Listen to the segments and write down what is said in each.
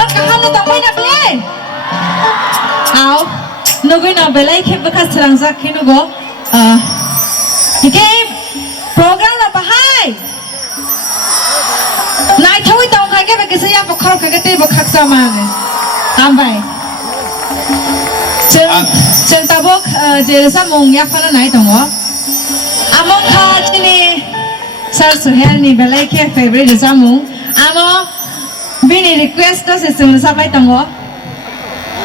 Nó cả hai nó tao quay nạp lên áo nó quay nạp về lại khi bữa khác serang ra khi nó go cái program là bà hai này thôi tao khai cái cái gì bọc khâu cái tê bọc khắc sao mà này am vậy chân tao bọc giờ sao mông yak phá này tao ngó among kha chini sir suhel ni belai ke favorite sao mông amo bini request đó sẽ sung sao vậy tao ngó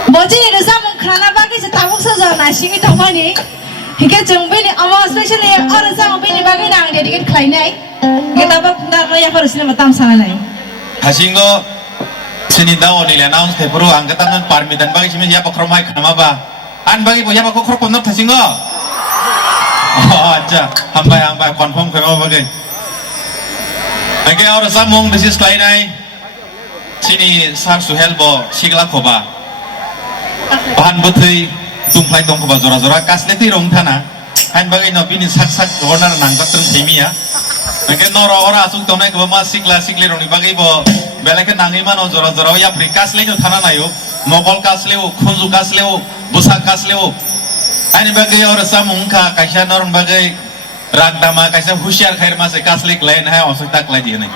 bố chỉ được sao mông khana ba cái tao bọc sao giờ này xin cái tao này cái chung bini amo especially ở sao bini ba cái nàng để đi cái khai này cái tao bọc na nó yak phá xin mà tam sana này hasingo sini dawo ni le announce ke puru angkatan non parmitan bagi simi ya pokrom hai khana ba an bagi bo ya pokrom pon not hasingo oh acha hambai confirm karo bagi angke aur samung this is klai nai sini sar suhel bo sigla khoba bahan buthei tumplai tong khoba jora jora kasle ti rong thana han bagi no bini sak corner nang tak tung themia angke noro ora asuk tonai ko ma sigla rong ni bagi bo belai ke nangi mano jora jora ya prikas le no thana nayo nobol kasleo khunju kasleo busa kasleo ani bagai aur samung kha kaisa norm bagai ragdama kaisa husyar khair ma se kaslik lain hai osita klai di ne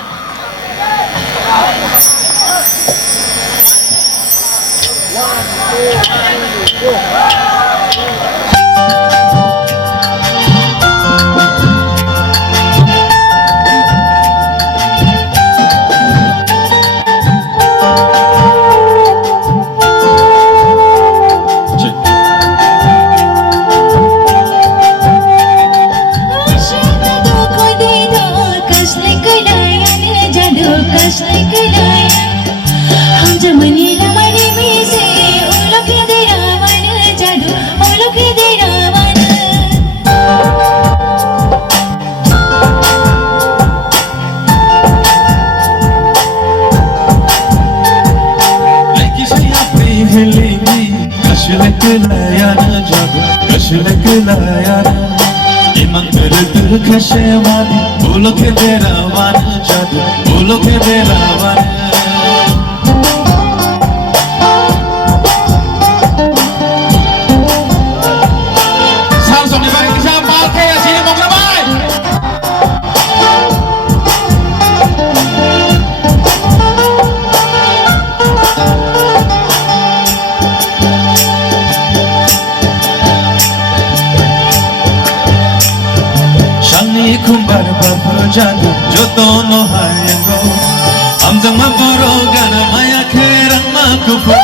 Kashemani, bolo ke derawan jadu, bolo ke derawan. Samsung ni bagi kisah palke sini mau kerabai. Kumbar bapro jadu joto no hayango amjang ma boro gana maya kherang ma kupu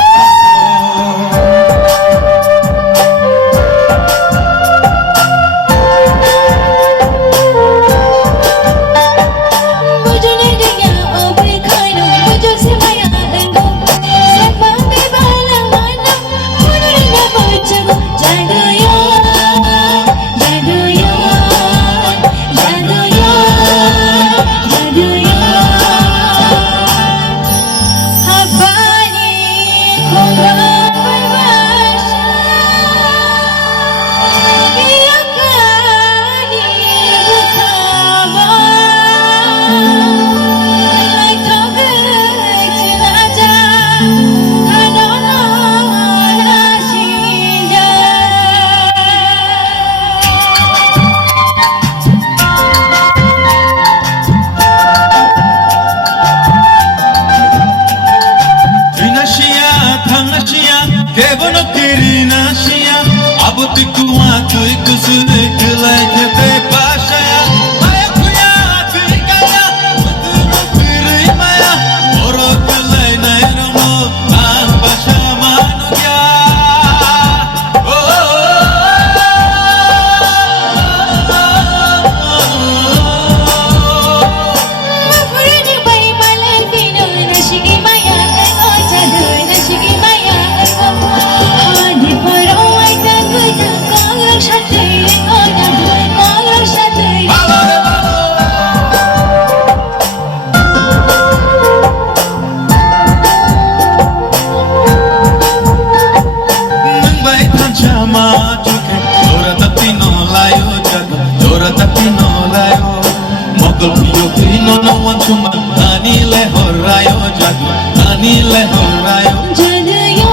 रायो जादूयो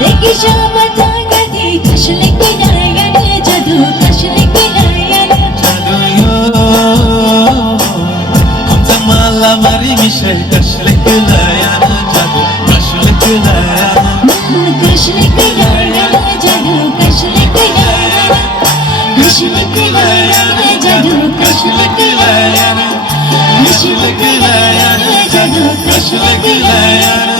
देखी शाम तांगती कसले किनायन जादू कसले किनायन जादूयो हमचा मला मारी मिशे कसले किलायान जादू कसले किलायान कसले किनायन जादू कसले किनायन कसले किनायन जादू कसले किनायन कसले किनायन जादू कसले किनायन